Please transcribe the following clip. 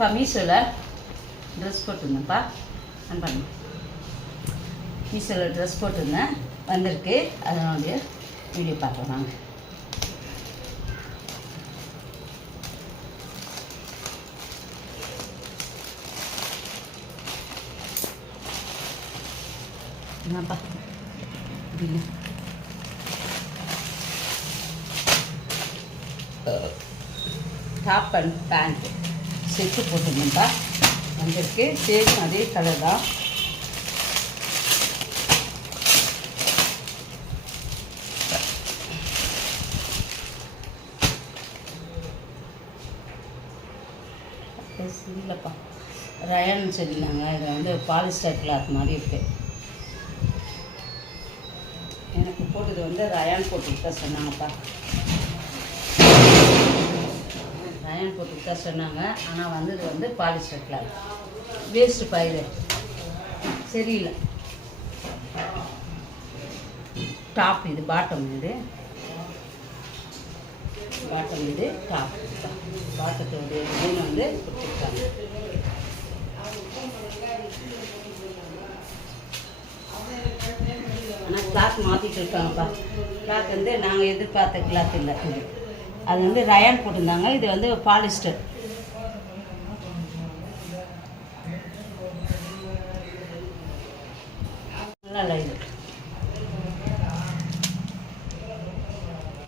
இப்போ மீஷோவில் ட்ரெஸ் போட்டிருந்தேன்ப்பா. நான் பண்ணேன் மீஷோவில் ட்ரெஸ் போட்டிருந்தேன், வந்திருக்கு. அதனுடைய வீடியோ பார்க்கலாம் வாங்க. என்னப்பா இல்லை டாப் அண்ட் பேண்ட் செட்டு போட்டிருந்தேன்ப்பா, வந்திருக்கு. சேம் அதே கலர் தான். இல்லைப்பா ரயான்னு சொல்லியிருந்தாங்க. இது வந்து பாலிஸ்டர் கிளாத் மாதிரி இருக்குது. எனக்கு போட்டது வந்து ரயான் போட்டுக்கிட்ட சொன்னாங்கப்பா, ரயான் போட்டுக்கிட்ட சொன்னாங்க. ஆனால் வந்து இது வந்து பாலிஸ்டர் கிளாத் வேஸ்ட்டு பயிர் சரியில்லை. டாப் இது பாட்டம், இது பாட்டம், இது டாப். பாட்டத்தோடைய டிசைன் வந்து கொடுத்துருக்காங்க. ஆனால் கிளாத் மாற்றிட்டு இருக்காங்கப்பா. கிளாத் வந்து நாங்கள் எதிர்பார்த்த கிளாத் இல்லை. இது அது வந்து ரயான் போட்டிருந்தாங்க, இது வந்து பாலிஸ்டர்.